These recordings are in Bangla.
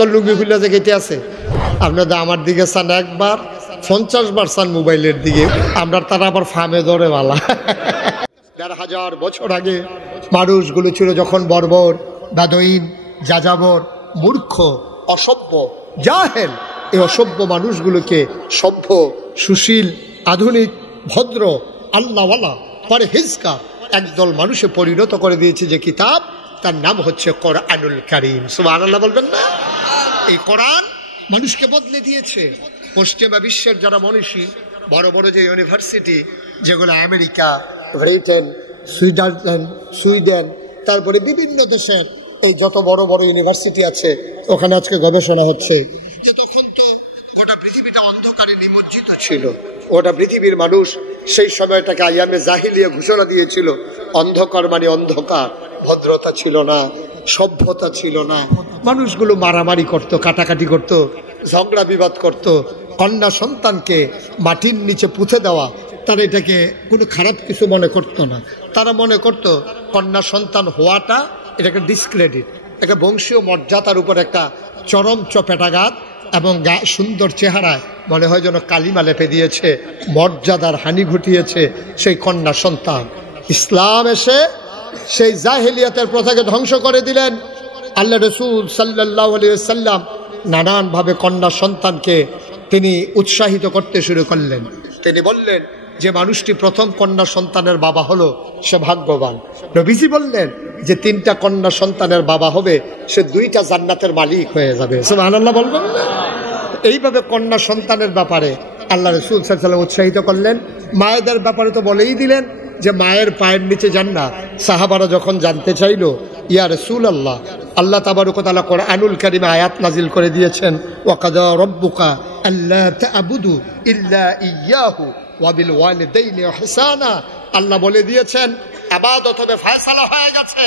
তোর লুঙ্গি খুলে যে গেটে আছে আপনাদের আমার দিকে চান একবার 50 বার চান মোবাইলের দিকে আমরা তারা আবার ফার্মে ধরে বালা ১,৫০০ বছর আগে মানুষগুলো ছিল যখন বর্বর বেদুইন যাযাবর মূর্খ অসভ্য জাহেল এই অসভ্য মানুষগুলোকে সভ্য সুশীল আধুনিক ভদ্র আল্লাহওয়ালা পরহেজগার একদল মানুষে পরিণত করে দিয়েছে যে কিতাব তার নাম হচ্ছে কোরআনুল কারীম সুবহানাল্লাহ বলবেন না। এই কোরআন মানুষকে বদলে দিয়েছে। পশ্চিমা বিশ্বের যারা মনীষী বড় বড় যে ইউনিভার্সিটি যেগুলো আমেরিকা ব্রিটেন সুইডেন তারপরে বিভিন্ন দেশের এই যত বড় বড় ইউনিভার্সিটি আছে ওখানে আজকে গবেষণা হচ্ছে যে তখন তো গোটা পৃথিবীটা অন্ধকারে নিমজ্জিত ছিল। গোটা পৃথিবীর মানুষ সেই সময়টাকে আইয়ামে জাহিলিয়া ঘোষণা দিয়েছিল। অন্ধকার মানে অন্ধকার, ভদ্রতা ছিল না, সভ্যতা ছিল না, মানুষগুলো মারামারি করত, কাটাকাটি করত, ঝগড়া বিবাদ করত। কন্যা সন্তানকে মাটির নিচে পুঁতে দেওয়া তারা এটাকে কোনো খারাপ কিছু মনে করত না। তারা মনে করত কন্যা সন্তান হওয়াটা এটাকে ডিসক্রেডিট, একটা বংশীয় মর্যাদার উপর একটা চরম চপেটাঘাত এবং সুন্দর চেহারায় মনে হয় যেন কালিমা লেপে দিয়েছে, মর্যাদার হানি ঘটিয়েছে সেই কন্যা সন্তান। ইসলাম এসে সেই জাহেলিয়াতের প্রথাকে ধ্বংস করে দিলেন। আল্লাহ রসুল সাল্লাল্লাহু আলাইহি ওয়াসাল্লাম নানানভাবে কন্যা সন্তানকে তিনি উৎসাহিত করতে শুরু করলেন। তিনি বললেন যে মানুষটি প্রথম কন্যা সন্তানের বাবা হলো সে ভাগ্যবান। নবীজি বললেন যে 3টা কন্যা সন্তানের বাবা হবে সে 2টা জান্নাতের মালিক হয়ে যাবে। সুবহানাল্লাহ বলবেন না। এইভাবে কন্যা সন্তানের ব্যাপারে আল্লাহ রাসূল সাল্লাল্লাহু আলাইহি ওয়াসাল্লাম উৎসাহিত করলেন। মায়েদের ব্যাপারে তো বলেই দিলেন যে মায়ের পায়ের নিচে জান্নাত। সাহাবারা যখন জানতে চাইল ইয়া রাসূলুল্লাহ, আল্লাহ তাবারক ওয়া তাআলা কোরআনুল কারীমে আয়াত নাজিল করে দিয়েছেন ওয়াকাদা রাব্বুকা আল্লা তা'বুদু ইল্লা ইয়্যাহু ওয়া বিল ওয়ালিদাইনি ইহসানা। আল্লাহ বলে দিয়েছেন ইবাদত হবে, ফয়সালা হয়ে গেছে,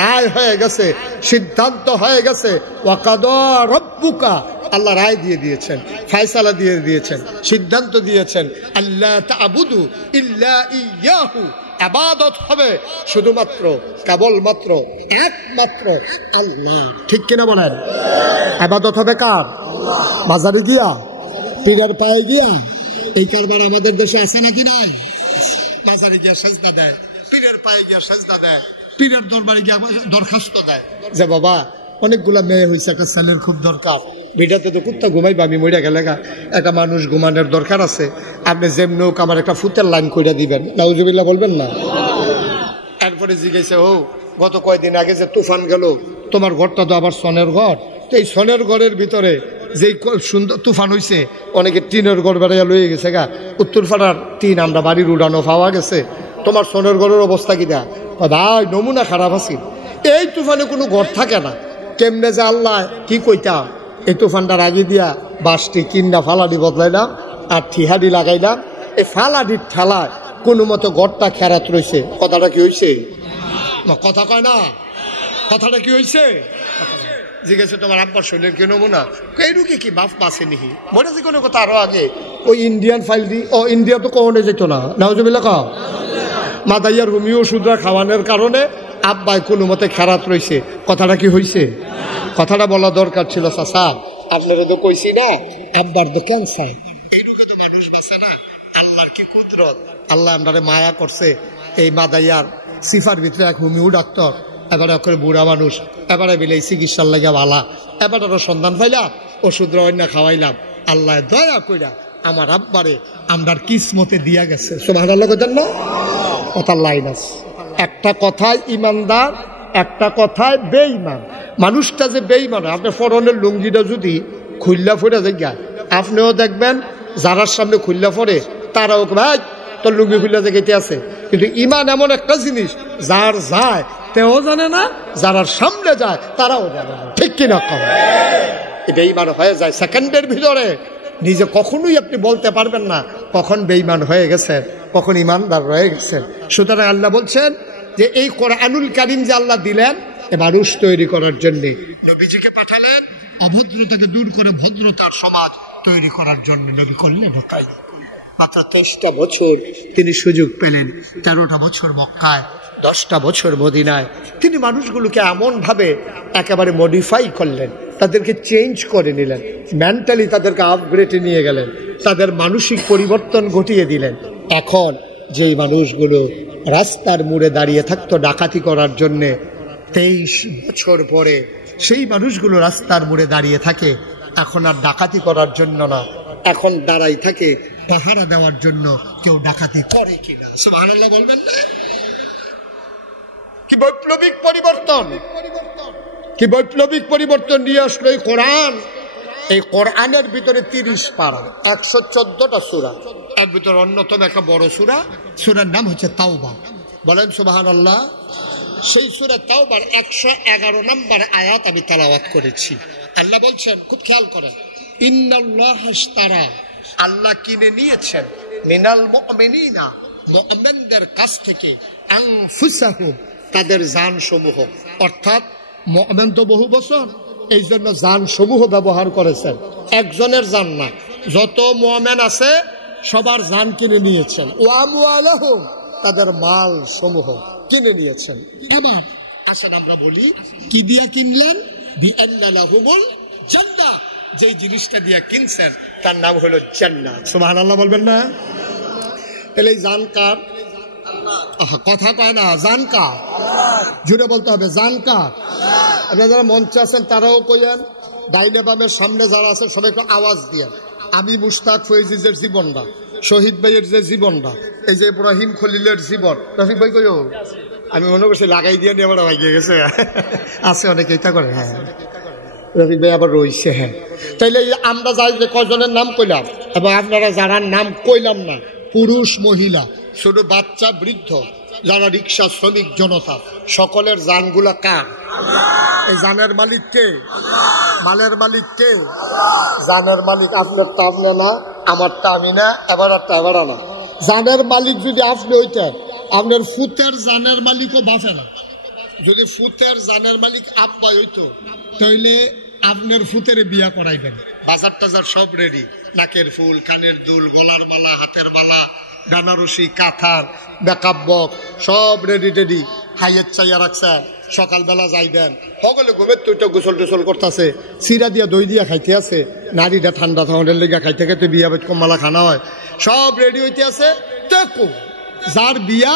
রায় হয়ে গেছে, সিদ্ধান্ত হয়ে গেছে। ওয়াকাদা রাব্বুকা, আল্লাহ রায় দিয়ে দিয়েছেন, ফয়সালা দিয়ে দিয়েছেন, সিদ্ধান্ত দিয়েছেন আল্লা তা'বুদু ইল্লা ইয়্যাহু, ইবাদত হবে শুধুমাত্র কেবলমাত্র একমাত্র আল্লাহ। ঠিক কিনা বলেন? ইবাদত হবে কার? মাজারে গিয়া, পীরের পায়ে গিয়া? এই কারবার আমাদের দেশে আছে নাকি নাই? মাজারে গিয়া সেজদা দেয়, পীরের পায়ে গিয়া সেজদা দেয়, পীরের দরবারে গিয়া দরখাস্ত দেয় যে বাবা অনেকগুলা মেয়ে হয়েছে, একটা ছেলের খুব দরকার, বিটাতে তো কুত্তা ঘুমাইবা, আমি মরে গেলে একটা মানুষ ঘুমানোর দরকার আছে, আপনি যেমনি হোক আমার একটা ফুতের লাইন কইরা দিবেন। নাউজুবিল্লাহ বলবেন না। এরপরে জিজ্ঞাসা ও গত কয়েকদিন আগে যে তুফান গেল, তোমার ঘরটা তো আবার সনের ঘর, তো এই সনের ঘরের ভিতরে যে সুন্দর তুফান হয়েছে অনেকে টিনের ঘর বেড়াইয়া লয়ে গেছে গা, উত্তরপাড়ার টিন আমরা বাড়ির উড়ানো পাওয়া গেছে, তোমার সনের ঘরের অবস্থা কিনা? ভাই নমুনা খারাপ আছে, এই তুফানে কোনো ঘর থাকে না। কেমনে যে আল্লাহ কি কইতাম, এই তুফানটার আগে দিয়া বাসটি কিন্না ফালাডি বদলাইলাম আর ঠিহাডি লাগাইলাম, এই ফালাডির ঠেলায় কোনো মতো ঘরটা খেরাত রয়েছে। কথাটা কি হয়েছে? কথা কয় না, কথাটা কি হয়েছে? জিজ্ঞেস তোমার আব্বার শরীরের কি নমুনা? এই রুকে কি বাপ পাশে নিহি মনে যে কোনো কথা। আরো আগে ওই ইন্ডিয়ান ফাইল দি, ও ইন্ডিয়া তো কখনো যেত না, নাউজুবিল্লাহ খাও, মাদাইয়ার হোমিও ওষুধরা খাওয়ানোর কারণে আব্বাই কোনো মতে খেরাত রয়েছে। কথাটা কি হয়েছে? কথাটা বলা দরকার ছিল। চাচা আপনারা তো কইছি না আব্বার তো ক্যান্সার, এই রুকে তো মানুষ বাঁচে না। আল্লাহর কি কুদরত, আল্লাহ আপনারে মায়া করছে। এই মাদাইয়ার সিফার ভিতরে এক হোমিও ডাক্তার, এবারে করে বুড়া মানুষ, এবারে বিলে চিকিৎসার লাগিয়া ভালা, এবারে সন্ধান পাইলাম, ওষুধ অন্য খাওয়াইলাম, আল্লাহ দয়া কইরা আমার আব্বারে আমরার কিসমতে দিয়া গেছে। সুবহানাল্লাহ কইতেন না? কথার লাইন আছে, একটা কথায় ইমানদার, একটা কথায় বেঈমান। মানুষটা যে বেঈমান, আপনার ফরনের লুঙ্গিটা যদি খুল্লা ফোড়া জায়গা আপনিও দেখবেন যারার সামনে খুল্লা ফোড়ে তারাও ভাই তোর লুঙ্গি খুল্লা জায়গাতে আছে। কিন্তু ইমান এমন একটা জিনিস যার যায় তেও জানে না, যারার সামনে যায় তারাও জানে না। ঠিক কিনা কম? বেঈমান হয়ে যায় সেকেন্ডের ভিতরে। নিজে কখনোই আপনি বলতে পারবেন না কখন বেঈমান হয়ে গেছেন, কখন ইমানদার রয়ে গেছেন। সুতরাং আল্লাহ বলছেন যে এই কোরআনুল কারীম যে আল্লাহ দিলেন এ মানুষ তৈরি করার জন্য, নবীজিকে পাঠালেন অভদ্রতাকে দূর করে ভদ্রতার সমাজ তৈরি করার জন্য। নবী করলেন তাই। মাত্র 23টা বছর তিনি সুযোগ পেলেন, 13টা বছর মক্কায়, 10টা বছর মদিনায়। তিনি মানুষগুলোকে এমনভাবে একেবারে মডিফাই করলেন, তাদেরকে চেঞ্জ করে নিলেন, মেন্টালি তাদেরকে আপগ্রেডে নিয়ে গেলেন, তাদের মানসিক পরিবর্তন ঘটিয়ে দিলেন। এখন যেই মানুষগুলো রাস্তার মোড়ে দাঁড়িয়ে থাকতো ডাকাতি করার জন্যে, 23 বছর পরে সেই মানুষগুলো রাস্তার মোড়ে দাঁড়িয়ে থাকে এখন আর ডাকাতি করার জন্য না, এখন দাঁড়াই থাকে পাহারা দেওয়ার জন্য কেউ ডাকাতি করে কিনা। সুবহানাল্লাহ বলবেন না? কি বৈপ্লবিক পরিবর্তন, কি বৈপ্লবিক পরিবর্তন নিয়ে আসলো এই কোরআন। এই কোরআনের ভিতরে 30 পারা, 114টা সূরা, এর ভিতরে অন্যতম একটা বড় সূরা, সূরার নাম হচ্ছে তাওবা। বলেন সুবহানাল্লাহ। সেই সূরা তাওবার 111 নম্বর আয়াত আমি তেলাওয়াত করেছি। আল্লাহ বলছেন, খুব খেয়াল করেন, ইন্নাল্লাহা ইশতারা, আল্লাহ কিনে নিয়েছেন, মিনাল মুমিনিনা, মুমিনদের কাছ থেকে, আনফুসাহুম, তাদের জান সমূহ। অর্থাৎ মুমিন তো বহু বছর, এই জন্য জান সমূহ ব্যবহার করেছেন, একজনের জান না, যত মুমিন আছে সবার জান কিনে নিয়েছেন। ওয়া আমওয়ালাহুম, তাদের মাল সমূহ কিনে নিয়েছেন। এবার আসেন আমরা বলি, কি দিয়া কিনলেন? বিআন্না লাহুমুল জান্নাহ, যেই জিনিসটা দিয়া কিনছেন তার নাম হলো জান্নাত। সুবহানাল্লাহ বলবেন না? তাহলে জান কার? কথা কয় না, জান কার? জুড়ে বলতে হবে, জান কার? আপনারা যারা মঞ্চে আছেন তারাও কইেন, ডাইনে বামের সামনে যারা আছেন সবাই একটু আওয়াজ দিয়ে। আমি মুশতাক ফৈজিজের জীবনটা, শহীদ ভাইয়ের যে জীবনটা, এই যে ইব্রাহিম খলিলের জীবন, রফিক ভাই কইও, আমি মনে করছি লাগাই দিয়ে নিয়ে আবার ভাগিয়ে গেছে। আছে অনেকে এটা করে। হ্যাঁ, রফিক ভাই আবার রয়েছে। হ্যাঁ, তাইলে আমরা যাই যে কজনের নাম কইলাম, এবং আপনারা যারা নাম কইলাম না, পুরুষ মহিলা, ছোট বাচ্চা বৃদ্ধ, যারা রিক্সা শ্রমিক জনতা, সকলের জানগুলা কার? এই জানের মালিক কে? মালের মালিক কে? জানের মালিক আপনারটা আপনি না, আমারটা আমি না, এবারটা এবারা না। জানের মালিক যদি আপনি হইতেন, আপনার ফুতের জানের মালিকও বাঁচে না। যদি ফুতের জানের মালিক আব্বাই হইতো, তাইলে আপনার ফুতের বিয়া করাইবেন, বাজার টাজার সব রেডি, নাকের ফুল, কানের দুল, গলার মালা, হাতের মালা, বেনারসি, কাঁথার, মেকআপ বক্স সব রেডি টেডি, হাইয়ের চাইয়া রাখছেন। সকালবেলা যাইবেন, সকলে ঘুমের তুইটা গোসল টোসল করতেছে, চিরা দিয়া দই দিয়া খাইতে আছে, নারীরা ঠান্ডা ঠান্ডার লেগে খাইতে খাইতে বিয়া বেদ কমালা খানা হয়, সব রেডি হইতে আছে। দেখো যার বিয়া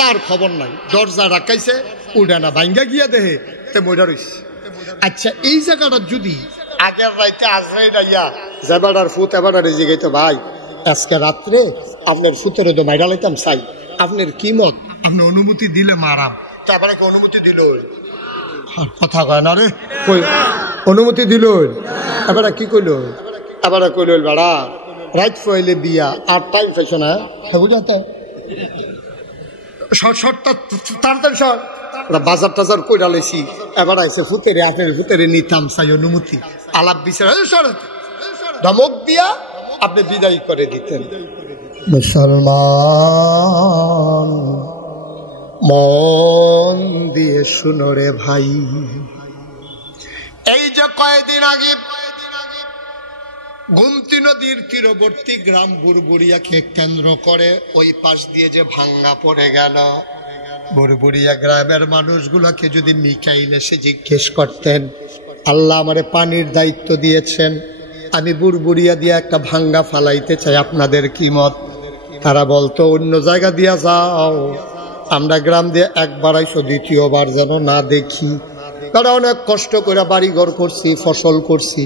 তার খবর নাই, দরজা রাখাইছে, উঠে না, ভাঙ্গা গিয়া দেহে তে মইরা রইছে। আচ্ছা, এই জায়গাটা যদি আগের রাইতে আজরাই রাইয়া যেবাডার ফুত এবাডার জিগাইতো, ভাই আজকে রাত্রে আপনার ফুতের তো মাইরা লাইতাম চাই, আপনার কি মত? আপনি অনুমতি দিলে মারাম, তারপরে অনুমতি দিল, কথা কয় না রে, অনুমতি দিল, এবার কি কইল? এবার কইল, বেড়া রাত ফইলে বিয়া আর টাইম পাইছো না, বুঝাতে তাড়াতাড়ি সর, বাজার টাজার কইরা লাইছি, এবার আইসে ফুতেরে, আপনার ফুতেরে নিতাম চাই অনুমতি, আলাপ বিচার ধমক দিয়া আপনি বিদায় করে দিতেন। মুসলমান মন দিয়ে শুনো রে ভাই, এই যে কয়েকদিন আগে গুমতি নদীর তীরবর্তী গ্রাম বুরবুরিয়াকে কেন্দ্র করে ওই পাশ দিয়ে যে ভাঙ্গা পড়ে গেল, বুরবুরিয়া গ্রামের মানুষগুলোকে যদি মিকাইল এসে জিজ্ঞেস করতেন, আল্লাহ আমারে পানির দায়িত্ব দিয়েছেন, আমি বুরবুরিয়া দিয়ে একটা ভাঙ্গা ফালাইতে চাই, আপনাদের কি মত? তারা বলতো, অন্য জায়গা দিয়া যাও, আমরা গ্রাম দিয়ে একবার আইসো, দ্বিতীয়বার যেন না দেখি। তারা অনেক কষ্ট করে বাড়ি ঘর করছি, ফসল করছি,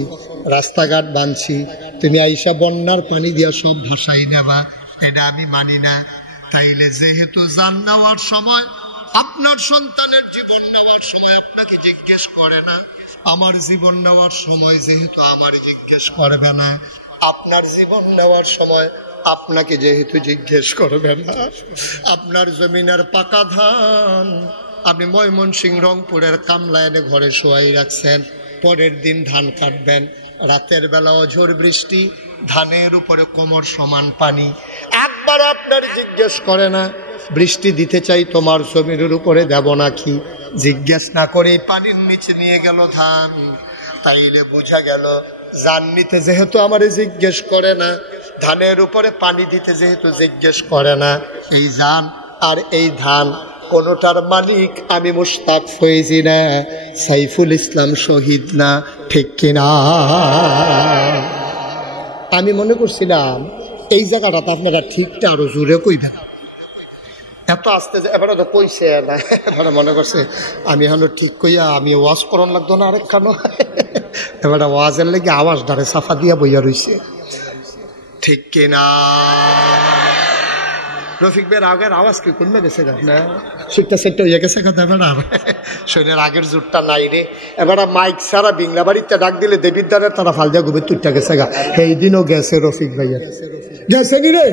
রাস্তাঘাট বানছি, তুমি আইসা বন্যার পানি দিয়া সব ভাসাই নেবা, এটা আমি মানি না। তাইলে যেহেতু জান নেওয়ার সময়, আপনার সন্তানের জীবন নেওয়ার সময় আপনাকে জিজ্ঞেস করে না, আমার জীবন নেওয়ার সময় যেহেতু আমার জিজ্ঞেস করবে না, আপনার জীবন নেওয়ার সময় আপনাকে যেহেতু জিজ্ঞেস করবে না, আপনার জমিনের পাকা ধান আপনি ময়মনসিংহ রংপুরের কামলা এনে ঘরে শোয়াই রাখছেন, পরের দিন ধান কাটবেন, রাতের বেলা ঝড় বৃষ্টি, ধানের উপরে কোমর সমান পানি, একবার আপনার জিজ্ঞেস করে না, বৃষ্টি দিতে চাই তোমার জমির উপরে দেব নাকি, জিজ্ঞেস না করে পানির নিচে নিয়ে গেল ধান। তাইলে বোঝা গেল, জান নিতে যেহেতু আমারে জিজ্ঞেস করে না, ধানের উপরে পানি দিতে যেহেতু জিজ্ঞেস করে না, এই জান আর এই ধান কোনোটার মালিক আমি মুশতাক ফয়েজি না, সাইফুল ইসলাম শহীদ না, ঠিক কিনা? আমি মনে করছিলাম এই জায়গাটাতে আপনারা ঠিকটা আরো জোরে কইবেন, এত আসতে এবারে তো কইছে না, এবারে মনে করছে আমি এখন ঠিক কইয়া আমি ওয়াজ করন লাগতো না আরেকখানো, এবারে ওয়াজের লেগে আওয়াজ ধরে সাফা দিয়া বইয়া রইছে, ঠিক কিনা? রফিক ভাইয়ের আগের আওয়াজ কি কমে গেছে না, সুটটা সেটটা হয়ে গেছে কথা। এবার আর শরীরের আগের জোরটা নাই রে। এবার মাইক সারা বিংলা বাড়িতে ডাক দিলে দেবিদ্দারের তারা ফাল দিয়া গুবে তুইটা গেছে গা, এই দিনও গেছে রফিক ভাইয়ের, গেছে নি রে?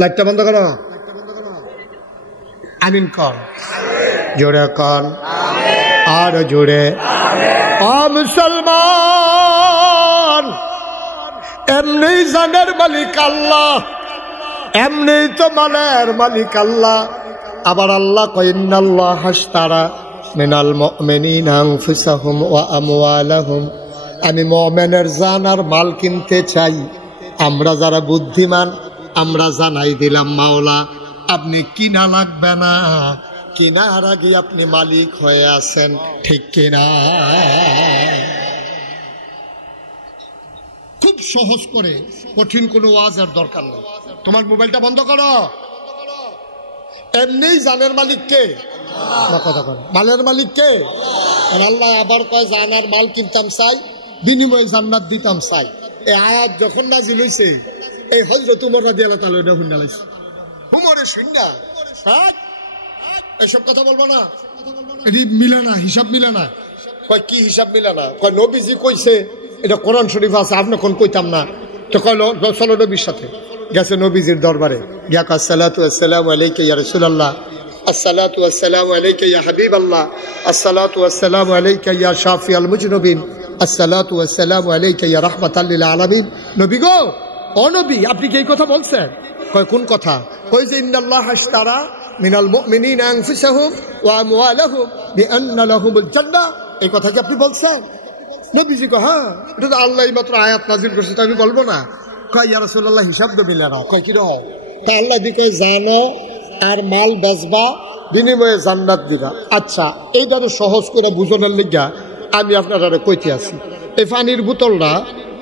লাইটটা বন্ধ করো, আমিন কর, জোরে কর, আর জোরে। ও মুসলমান, এমনি জানের মালিক আল্লাহ, এমনি তো মালের মালিক আল্লাহ। আবার আল্লাহ কয় ইন্নাল্লাহ হাশতারা মিনাল মুমিনিনা আনফুসাহুম ওয়া আমওয়ালাহুম, আমি মুমিনের জান আর মাল কিনতে চাই। আমরা যারা বুদ্ধিমান আমরা জানাই দিলাম মাওলা আপনি কিনা লাগবে না, কিনার আগে আপনি মালিক হয়ে আছেন, ঠিক কিনা? খুব সহজ করে, কঠিন কোনো ওয়াজের দরকার নেই। তোমার মোবাইলটা বন্ধ করো, এমনি জানের মালিক কে? কথা বলো, মালের মালিক কে? আল্লাহ আবার কয় জানার মাল কিনতাম চাই, বিনিময়ে জান্নাত দিতাম চাই। এই আয়াত যখন নাজিল হইছে এই হযরত উমর রাদিয়াল্লাহু তাআলা এটা শুননা লাইছে, উমরে শুননা এসব কথা বলবো না, এটি মিলে না, হিসাব মিলে না। কয় কি হিসাব মিলে না? কয় নবীজি কইছে, এটা কোরআন শরীফ আছে, আপনি কোন কইতাম না। তো কইলো চলো নবীর সাথে গেছে, নবীজির দরবারে গিয়া কয় আসসালাতু ওয়াসসালামু আলাইকা ইয়া রাসূলুল্লাহ, আসসালাতু ওয়াসসালামু আলাইকা ইয়া হাবিবাল্লাহ, আসসালাতু ওয়াসসালামু আলাইকা ইয়া শাফিআল মুজনিবিন, আসসালাতু ওয়াসসালামু আলাইকা ইয়া রাহমাতাল লিল আলামিন। নবী গো, ও নবী আপনি কি এই কথা বলছেন? কয় কোন কথা? কই যে ইন্নাল্লাহ হাশতারা মিনাল মুমিনিনা আনফুসাহুম ওয়া আমওয়ালাহুম বিআন্না লাহুমুল জান্নাহ, এই কথা কি আপনি বলছেন? নবীজি কয় হ্যাঁ, এটা তো আল্লাহই মাত্র আয়াত নাযিল করছে, তো আমি বলবো না। কয় ইয়া রাসূলুল্লাহ হিসাব তো মিলে না। কয় কি রকম? তা আল্লাহ দিকে জানো আর মাল বেচবা, বিনিময়ে জান্নাত দিবা। আচ্ছা এই ধরো সহজ করে বুঝানোর লিগা আমি আপনারা কইতে আছি, এই পানির বোতলটা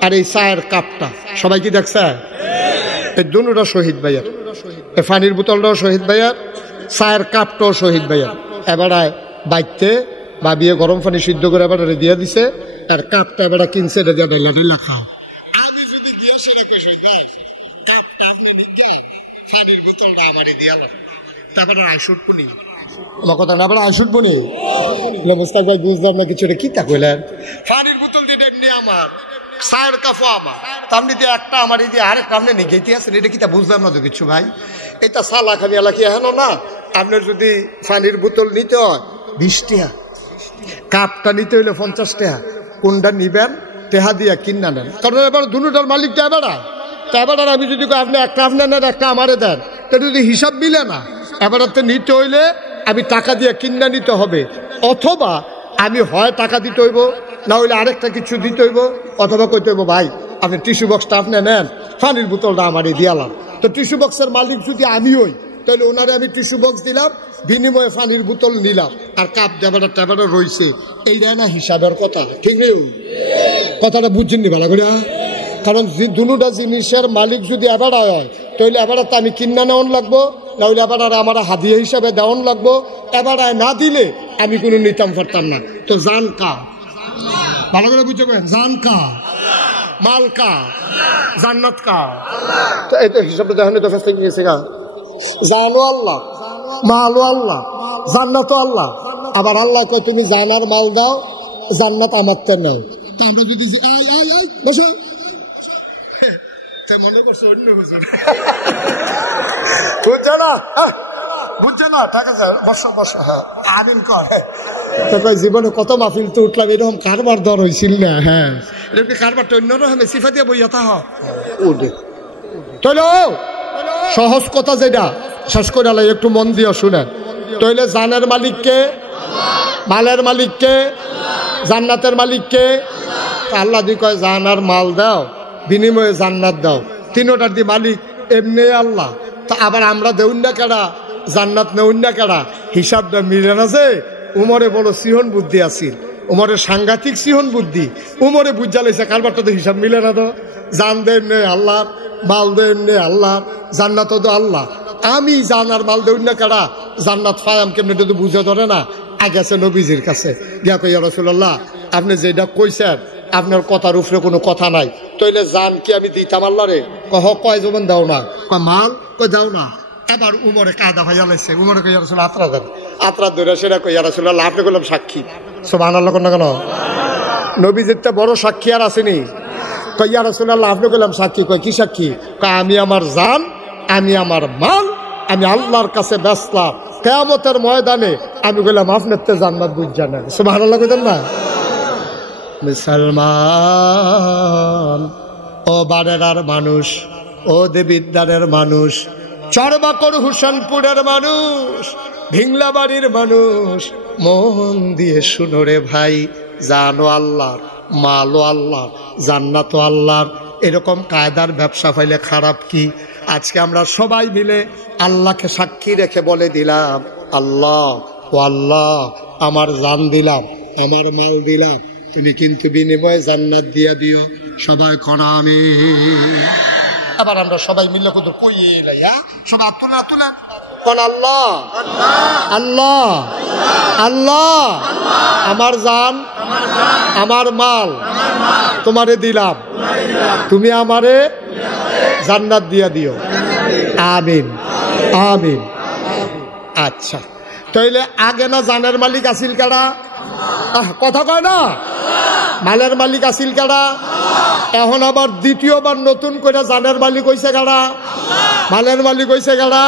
আর এই চায়ের কাপটা সবাই কি দেখছে? এই দুটোটা শহীদ ভাইয়ার, এই পানির বোতলটাও শহীদ ভাইয়ার, চায়ের কাপটাও শহীদ ভাইয়ার। এবারে বাইতে ভাবিয়ে গরম পানি সিদ্ধ করে এবার দিয়ে দিছে, আর কাপটা এবার কিনছে এটা দিয়ে ঢেলা ঢেলা খাও। তারপরে আইসুট পুনি আমার কথা না, আবার আইসুট পুনি মোস্তাক ভাই বুঝলাম না কিছু, কি তা কইলেন? পানির বোতল দিয়ে এমনি আমার, চায়ের কাপও আমার, তামনি দিয়ে একটা আমার, এই দিয়ে আরেকটা আপনি নিগেতে আছেন, এটা কি তা বুঝলাম না তো কিছু ভাই। এটা সালা খানি এলাকি এখন না, আপনার যদি পানির বোতল নিতে হয় 20 টাকা, কাপটা নিতে হইলে 50 টাকা, কোনটা নিবেন টেহা দিয়া কিনা নেন, কারণ এবার দুটার মালিকটা এবার আমি যদি আপনি একটা আপনার নেন একটা আমারে দেন, তা যদি হিসাব মিলে না, এবার নিতে হইলে আমি টাকা দিয়ে কিনা নিতে হবে, অথবা আমি হয় টাকা দিতে হইব, না হইলে আরেকটা কিছু দিতে হইব, অথবা কইতে হইব ভাই আপনি টিস্যু বক্সটা আপনি নেন, পানির বোতলটা আমারই দিয়ালাম। তো টিস্যু বক্সের মালিক যদি আমি হই, তাহলে ওনারে আমি টিস্যু বক্স দিলাম, বিনিময়ে পানির বোতল নিলাম, আর কাপ দেবাটা টেবাটা রয়েছে, এইটা না হিসাবের কথা, ঠিক নেই? কথাটা বুঝছেন নি ভালো করে? কারণ দুটা জিনিসের মালিক যদি এবার হয়, তাহলে এবার তো আমি কিনা নেওয়ান লাগবো, না হলে এবার আমার হাদিয়া হিসাবে দেওয়ান লাগবো, এবার না দিলে আমি কোনো নিতাম পারতাম না। তো জান কা, ভালো করে বুঝতে পারেন, জান কা, মাল কা, জান্নাত কা, তো এই তো হিসাবটা দেখেন তো ফেসে গিয়েছে গা। জানো আল্লাহ, মালও আল্লাহ, জান্নাতও আল্লাহ। আবার আল্লাহ কয় তুমি জানার মাল দাও, জান্নাত আমার তে নাও। তা আমরা যদি বসো, মনে করছো অন্য হুজুর বুঝছে না, বুঝছে না, ঠিক আছে বসো বসো, হ্যাঁ আমিন কর। তো কয় জীবনে কত মাহফিল তো উঠলাম, এরকম কারবার দর হয়েছিল না। হ্যাঁ এরকম কারবারটা অন্যরকম সিফা দিয়ে বইয়া তা উঠে তৈল। সহজ কথা যেটা শেষ করে আলাই, একটু মন দিয়ে শুনেন। তৈলে জানের মালিককে, মালের মালিককে, জান্নাতের মালিককে? আল্লাহ দি কয় জান আর মাল দাও, বিনিময়ে জান্নাত দাও, তিনোটার দি মালিক এমনি আল্লাহ। তা আবার আমরা দেউন না কেডা? জান্নাত নেউন না কেডা হিসাবটা মিলে না যে উমরে বড় সিহন বুদ্ধি আছিল উমরের সাংঘাতিক সিহন বুদ্ধি উমরে বুঝা লাইছে কারবারটা তো হিসাব মিলে না তো জান দেন নে আল্লাহ মাল দেন নে আল্লাহ জান্নাত তো আল্লাহ আমি জান আর মাল দেউন না কেডা জান্নাত পায়াম কেমনে তো বুঝে ধরে না আগেছে নবীজির কাছে গিয়া কই ইয়া রাসূলুল্লাহ আপনি যেটা কইছেন আপনার কথার উপরে কোনো কথা নাই তইলে জান কি আমি দিতাম আল্লাহ রে কহ কয় জমান দাও না কয় মাল কয় দাও না এবার উমরে কায়দা ভাইয়া লাইছে উমরে কই ইয়া রাসূল আত্রা দেন আত্রা ধরে সেটা কই ইয়া রাসূলুল্লাহ আপনি কইলাম সাক্ষী সুবহানাল্লাহ কোন না কেন নবীজির তো বড় সাক্ষী আর আসেনি কই ইয়া রাসূলুল্লাহ আপনি কইলাম সাক্ষী কয় কি সাক্ষী কয় আমি আমার জান আমি আমার মাল আমি আল্লাহর কাছে বেচলাম কিয়ামতের ময়দানে আমি কইলাম আপনার তে জান্নাত বুঝা না সুবহানাল্লাহ কইতেন না মুসলমান ও বারেরার মানুষ ও দেবিদ্বারের মানুষ চরবাকর হুসেনপুরের মানুষ ভিংলাবাড়ির মানুষ মন দিয়ে শুনো রে ভাই জানো আল্লাহর মালও আল্লাহ জান্নাত আল্লাহর এরকম কায়দার ব্যবসা পাইলে খারাপ কি আজকে আমরা সবাই মিলে আল্লাহকে সাক্ষী রেখে বলে দিলাম আল্লাহ ও আল্লাহ আমার জান দিলাম আমার মাল দিলাম তুমি কিন্তু বিনিময়ে জান্নাত দিয়া দিও সবাই কোন আমিন আবার আমরা সবাই মিলে কত কই লাইয়া সবাই আত্মনা তুলেন কোন আল্লাহ আল্লাহ আল্লাহ আমার জান আমার মাল তোমারে দিলাম তুমি আমারে জান্নাত দিয়া দিও আমিন আমিন আচ্ছা তাইলে আগে না জানের মালিক আছিল কারা কথা কয় না মালের মালিক আছিল কারা এখন আবার দ্বিতীয়বার নতুন করে জানের মালিক হইছে কারা মালের মালিক হইছে কারা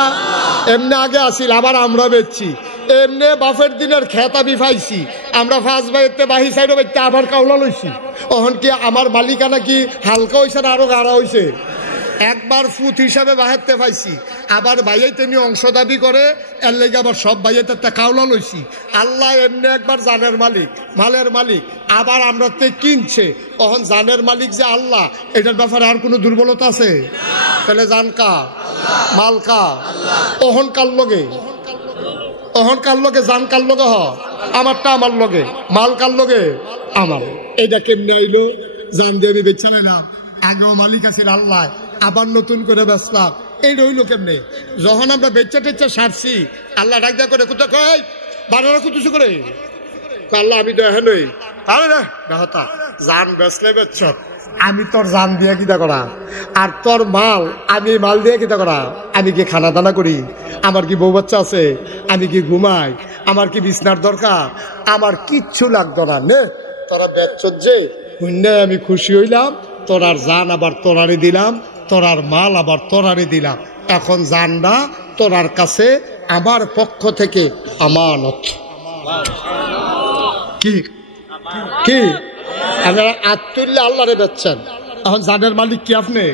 এমনি আগে আছিল আবার আমরা বেচছি এমনি বাফের দিনের খেত আমি পাইছি আমরা ফার্স্ট বাইতে বাহি সাইডে বাইতে আবার কাউলা লইছি তখন কি আমার মালিকানা কি হালকা হইছে না আরো গাঢ়া হইছে একবার ফুট হিসাবে বাহাইতে পাইছি আবার বাইয়াইতে নিয়ে অংশ দাবি করে এর লেগে আবার সব বাইয়াতে কাউলা লইছি আল্লাহ এমনি একবার জানের মালিক মালের মালিক আবার আমরা তে কিনছে তখন জানের মালিক যে আল্লাহ এটার ব্যাপারে আর কোনো দুর্বলতা আছে তাহলে জান কা মাল কা তখন কার লগে তখন কার লগে জান কার লগে হ আমারটা আমার লগে মাল কার লগে আমার এটা কেমনে আইলো জান দিয়ে আমি বেচা নিলাম আগেও মালিক আছে আল্লাহ আবার নতুন করে বেচলাম এই রইল কেমনে যখন আমরা বেচা টেচা সারছি আল্লাহ ডাকদা করে কোথা কই বারোরা কুতুসু করে আল্লাহ আমি তো এখন আরে রে বেহতা জান বেচলে বেচ আমি তোর জান দিয়ে কিতা করা আর তোর মাল আমি মাল দিয়ে কিতা করা আমি কি খানা দানা করি আমার কি বউ বাচ্চা আছে আমি কি ঘুমাই আমার কি বিছনার দরকার আমার কিচ্ছু লাগতো না নে তোরা বেচ যে আমি খুশি হইলাম তোরার জান আবার তোরারে দিলাম তোরার মাল আবার তোরারে দিলাম এখন জানটা তোরার কাছে আমার পক্ষ থেকে আমানত কি কি আপনারা আত্মুল্লাহ আল্লাহরে বেচছেন এখন জানের মালিক কি আপনি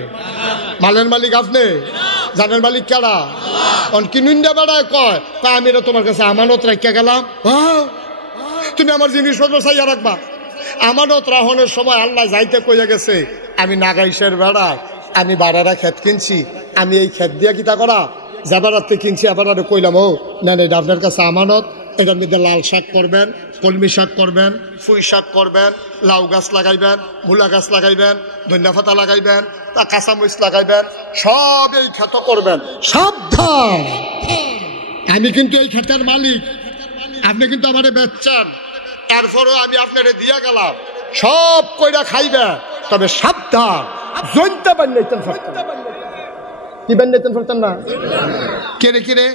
মালের মালিক আপনি জানের মালিক কারা কিনুন্ডা বেড়ায় কয় আমি তোমার কাছে আমানত রাখিয়া গেলাম তুমি আমার জিনিসপত্র চাইয়া রাখবা আমানত রাহনের সময় আল্লাহ যাইতে কইয়া গেছে আমি নাগাইশের বেড়ায় আমি বাড়ারা ক্ষেত কিনছি আমি এই ক্ষেত দিয়া কিতা করা যাবারাতে কিনছি আবার কইলাম ও না এটা আপনার কাছে আমানত এটার মধ্যে লাল শাক করবেন কলমি শাক করবেন পুঁই শাক করবেন লাউ গাছ লাগাইবেন মূলা গাছ লাগাইবেন ধনিয়া পাতা লাগাইবেন কাঁচামরিচ লাগাইবেন সব এই ক্ষেত করবেন সাবধান আমি কিন্তু এই ক্ষেতের মালিক আপনি কিন্তু আমারে বেচছেন এরপরও আমি আপনারে দিয়া গেলাম সব কইরা খাইবে তবে সাবধান জৈন্তা বান্নাইতেন কি বান্নাইতেন ফেলতেন না কেড়ে কেড়ে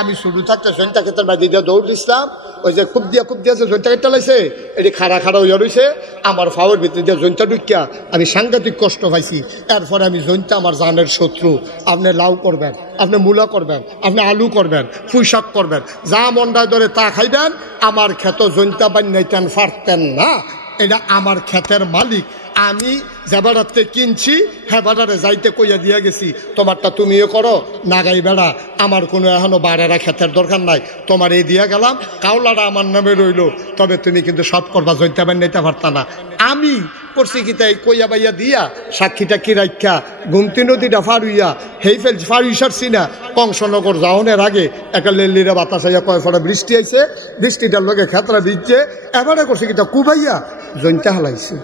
আমি শুরু থাকতে জৈন্তা ক্ষেতের বাইরে দিয়ে দৌড় দিচ্ছিলাম ওই যে খুব দিয়া যে জৈন্তা কেটে লাইছে এটি খাড়া হইয়া রয়েছে আমার ফাওয়ার ভিতরে দিয়ে জৈন্তা ঢুকিয়া আমি সাংঘাতিক কষ্ট পাইছি এরপরে আমি জৈন্তা আমার জানের শত্রু আপনি লাউ করবেন আপনি মূলা করবেন আপনি আলু করবেন পুঁই শাক করবেন যা মন্ডায় ধরে তা খাইবেন আমার ক্ষেত জৈন্তা বান্নাইতেন পারতেন না এটা আমার ক্ষেতের মালিক আমি যেবারাতে কিনছি হেবারে যাইতে কইয়া দিয়া গেছি তোমারটা তুমিও করো নাগাই বেড়া আমার কোনো এখনো বাড়ারা ক্ষেতের দরকার নাই তোমার এই দিয়া গেলাম কাউলাটা আমার নামে রইল তবে তুমি কিন্তু সব করবা জৈন্তা বান্নাইতে পারতা না আমি করছি কি তাই কইয়া বাইয়া দিয়া সাক্ষীটা কি রাখা গুমতি নদীটা ফারুইয়া হেই ফেল ফারুই সারছি না কংসনগর যাওনের আগে একটা লেল্লিরা বাতাস আইয়া কয় ফোঁটা বৃষ্টি আইছে বৃষ্টিটার লগে খেতরা ভিজছে এবারে করছি কিটা কুবাইয়া জৈনটা হালাইছে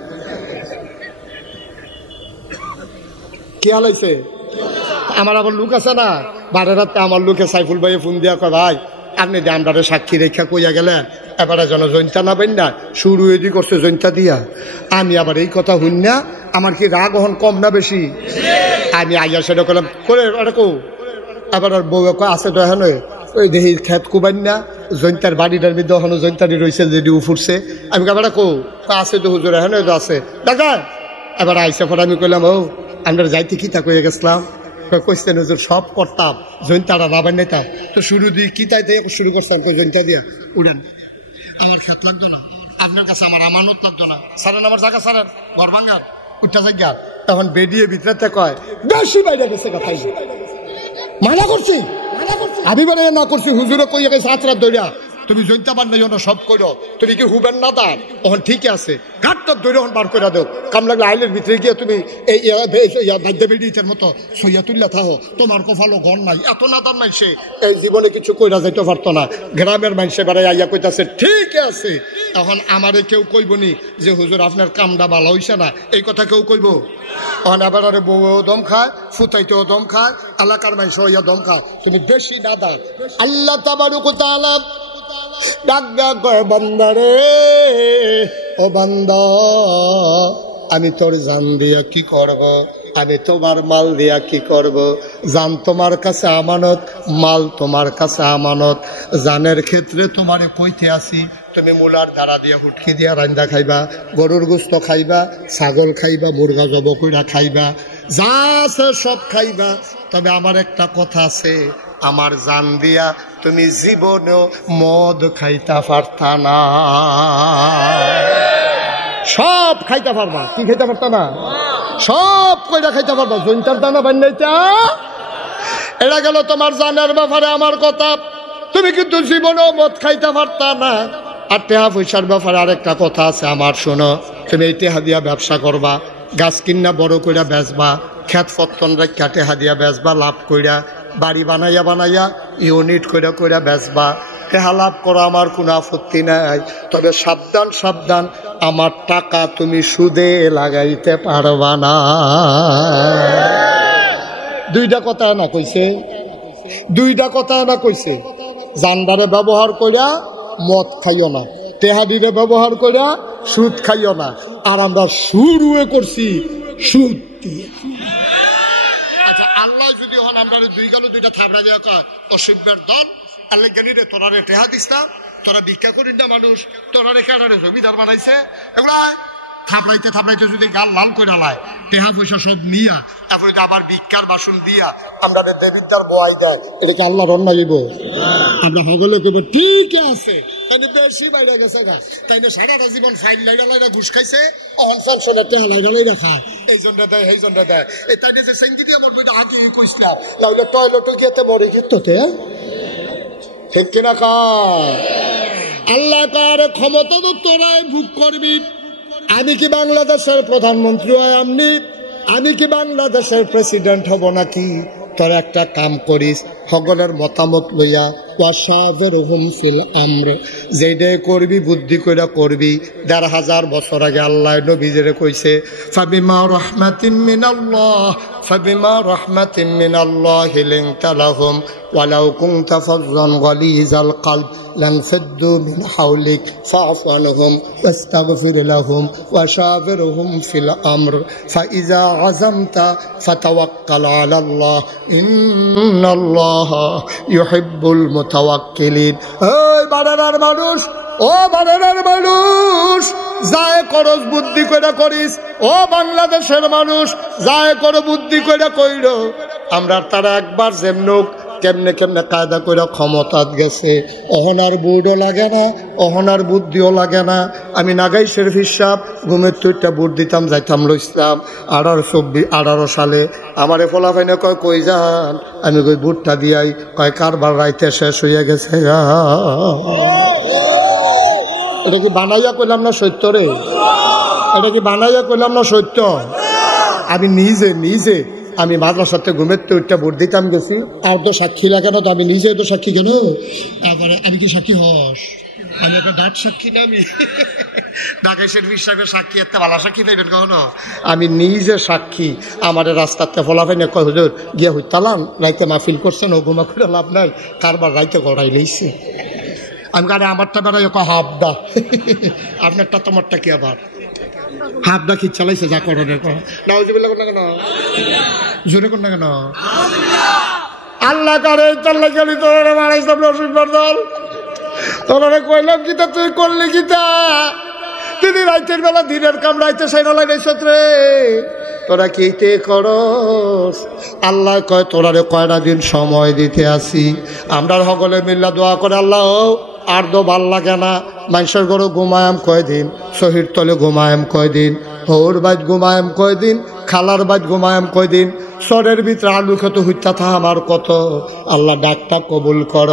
কে হালাইছে আমার আবার লোক আছে না বারে রাতে আমার লোকে সাইফুল ভাইয়ে ফোন দিয়া কয় ভাই আপনি যে আমরা সাক্ষী রেখা কইয়া গেলেন এবারে যেন জৈনটা না বেন না শুরু এদি করছে জৈনটা দিয়া আমি আবার এই কথা হইন না আমার কি রাগ হন কম না বেশি আমি আইয়া সেটা করলাম করে কো এবার আর বউ আছে তো এখন ওই দেহি খেত কুবাইন না জৈনটার বাড়িটার মধ্যে ওখানে জৈনটারি রয়েছে যেটি উফুরছে আমি এবার কো আছে তো হুজুর এখন তো আছে দেখা এবার আইসা পর আমি কইলাম ও আমরা যাইতে কি তা কইয়া গেছিলাম কইছেন হুজুর সব করতাম জৈনতারা রাবার নিতাম তো শুরু দিয়ে কি তাই দিয়ে শুরু করতাম কই জৈনটা দিয়া উড়ান আমার খেত লাগতো না আপনার কাছে আমার আমানত লাগতো না সারেন আমার জায়গা সারেন ঘর ভাঙা উঠা জায়গা তখন বেরিয়ে ভিতরে কয় বেশি বাইরে গেছে কথা মানা করছি আমি বলে না করছি হুজুরে কইয়া গেছে আচরা দইরা তুমি জৈনতা বার নাই সব করো তুমি কি হুবেন না দান তখন ঠিক আছে ঘাটটা দৈরে বার করে দাও কাম লাগলে আইলের ভিতরে গিয়ে তুমি এই বাদ্যবেড়িতের মতো সইয়া তুললা থাকো তোমার কপালো ঘর নাই এত নাদার নাই সে এই জীবনে কিছু কইরা যাইতে পারতো না গ্রামের মানুষে বেড়াই আইয়া কইতাছে ঠিক আছে এখন আমারে কেউ কইবনি যে হুজুর আপনার কামটা ভালো হইছে না এই কথা কেউ কইব এখন আবার আরে বউ দম খায় ফুতাইতেও দম খায় এলাকার মানুষ হইয়া দম খায় তুমি বেশি নাদান আল্লাহ তাবারক ওয়া তাআলা ডাক কয় বান্দারে ও বান্দা আমি তোর জান দিয়া কি করব আমি তোমার মাল দিয়া কি করব জান তোমার কাছে আমানত মাল তোমার কাছে আমানত জানের ক্ষেত্রে তোমারে কইতে আসি তুমি মুলার ধারা দিয়া হুটকি দিয়া রান্দা খাইবা গরুর গোস্ত খাইবা ছাগল খাইবা মুরগা জব কইরা খাইবা যা আছে সব খাইবা তবে আমার একটা কথা আছে আমার জান দিয়া তুমি জীবনেও মদ খাইতা পারতা না সব খাইতে পারবা কি খাইতে পারতা না সব কইরা খাইতে পারবা জৈনটার দানা বান্নাইতা এটা গেল তোমার জানের ব্যাপারে আমার কথা তুমি কিন্তু জীবনেও মদ খাইতে পারতা না আর টেহা পয়সার ব্যাপারে আরেকটা কথা আছে আমার শোনো তুমি এই টেহা দিয়া ব্যবসা করবা গাছ কিনা বড় কইরা বেচবা খেত পত্তন রেখা টেহা দিয়া বেচবা লাভ কইরা বাড়ি বানাইয়া বানাইয়া ইউনিট কইরা কইরা বেচবা টেহা লাভ করো আমার কোনো আপত্তি নাই তবে সাবধান সাবধান আমার টাকা তুমি সুদে লাগাইতে পারবা না দুইটা কথা না কইছে দুইটা কথা না কইছে জানদারে ব্যবহার কইরা মদ খাইও না টেহাডিরে ব্যবহার কইরা সুদ খাইও না আর আমরা শুরুয়ে করছি সুদ দিয়ে আচ্ছা আল্লাহ যদি হন আমরা দুই গেল দুইটা থাবড়া দেওয়া কয় অসভ্যের দল আল্লাহ গেলি রে তোরা রে টেহা দিস্তা তোরা ভিক্ষা করিস না মানুষ তোরা রে কেডারে জমিদার বানাইছে এগুলা থাবড়াইতে থাবড়াইতে যদি গাল লাল করে লায় টেহা পয়সা সব নিয়া তারপরে আবার ভিক্ষার বাসন দিয়া আমরা দেবিদ্দার বয়াই দেয় এটাকে আল্লাহর অন্যায় হইব আমরা হগলে কইব ঠিক আছে তাই বেশি বাইরে গেছে গা তাই না সারাটা জীবন ফাইল লাইরা লাইরা ঘুষ খাইছে অহংসার শোনে টেহা লাইরা লাইরা খায় এই জন্য দেয় সেই জন্য দেয় এই তাই যে সেঙ্গি দিয়ে মরবো এটা আগে কইসলাম নাহলে টয়লেটও গিয়েতে মরে গিয়ে ঠিক কিনা কা আল্লাহ তার ক্ষমতা তো তোরাই ভোগ করবি আমি কি বাংলাদেশের প্রধানমন্ত্রী হয় আমি কি বাংলাদেশের প্রেসিডেন্ট হব নাকি তোর একটা কাম করিস সকলের মতামত লইয়া ওয়াশাবিরহুম ফিল আমর যেটাই করবি বুদ্ধি কইরা করবি ১৫০০ বছর আগে আল্লাহ নবীজিরে কইছে ফাবিমা রাহমাতিন মিনাল্লাহি লিনতা লাহুম ওয়ালাউ কুনতা ফাযযান গালিযাল কলব লানফাদ্দু মিন হাওলিক ফা'ফু আনহুম ওয়াস্তাগফির লাহুম ওয়াশাবিরহুম ফিল আমর ফাইযা আযামতা ফাতাওয়াক্কাল আলাল্লাহ ইন্নাল্লাহা ইউহিব্বুল মুতাওয়াক্কিলিন। ওই বাড়ার মানুষ ও বাড়ার মানুষ যায় করস বুদ্ধি কইরা করিস ও বাংলাদেশের মানুষ যায় করো বুদ্ধি কইরা কইর আমরা তারা একবার যেমনুক কেমনে কেমনে কায়দা কইরা ক্ষমতাত গেছে অহনার বুড়ও লাগে না অহনার বুদ্ধিও লাগে না। আমি নাগাই শরীফ সাহেব ঘুমের তুইটা বুট দিতাম যাইতাম লইসলাম 18 সালে আমারে ফলাফাইনে কয় কই যান আমি কই বুটটা দিয়াই কয় কারবার রাইতে শেষ হইয়া গেছে এটা কি বানাইয়া কইলাম না সত্যরে এটা কি বানাইয়া কইলাম না সত্য? আমি নিজে আমি মাদ্রাসাতে ঘুমেতে উঠটা ভোট দিতাম গেছি। আর তো সাক্ষী লাগে না তো, আমি নিজে তো সাক্ষী কেন? তারপরে আমি কি সাক্ষী হস? আমি একটা ডাট সাক্ষী না, আমি ঢাকাইশের বিশ্বাসের সাক্ষী, একটা ভালো সাক্ষী পাইবেন কখনো? আমি নিজে সাক্ষী। আমার রাস্তাতে ফলাফাই না কয় হুজুর গিয়া হইতালাম, রাইতে মাহফিল করছেন, ও ঘুমা করে লাভ নাই, কারবার রাইতে গড়াই লইছে। আমি গাড়ি আমারটা বেড়াই হাফদা, আপনারটা তোমারটা কি আবার হাফদা কি চালাইছে? যা করণের কর না, কেন জোরে কর না কেন? আল্লাহ করে চাল্লা গেলি তোরা মারাইছিলাম রসিকবার দল, তোরা কইলাম কিতা তুই করলি কিতা? তিনি রাইতের বেলা দিনের কাম রাইতে সাইরা লাগাইছ রে, তোরা কিতে করস? আল্লাহ কয় তোরারে কয়টা দিন সময় দিতে আসি। আমরা সকলে মিল্লা দোয়া করে আল্লাহ আর দো ভাল লাগে না, মানুষের ঘরে ঘুমায়াম কয়দিন, শহীদ তলে ঘুমায়াম কয়দিন, হৌর বাজ ঘুমায়াম কয়দিন, খালার বাজ ঘুমায়াম কয়দিন, সরের ভিতরে আলু খেত হইতা থা আমার কত। আল্লাহ ডাকটা কবুল কর।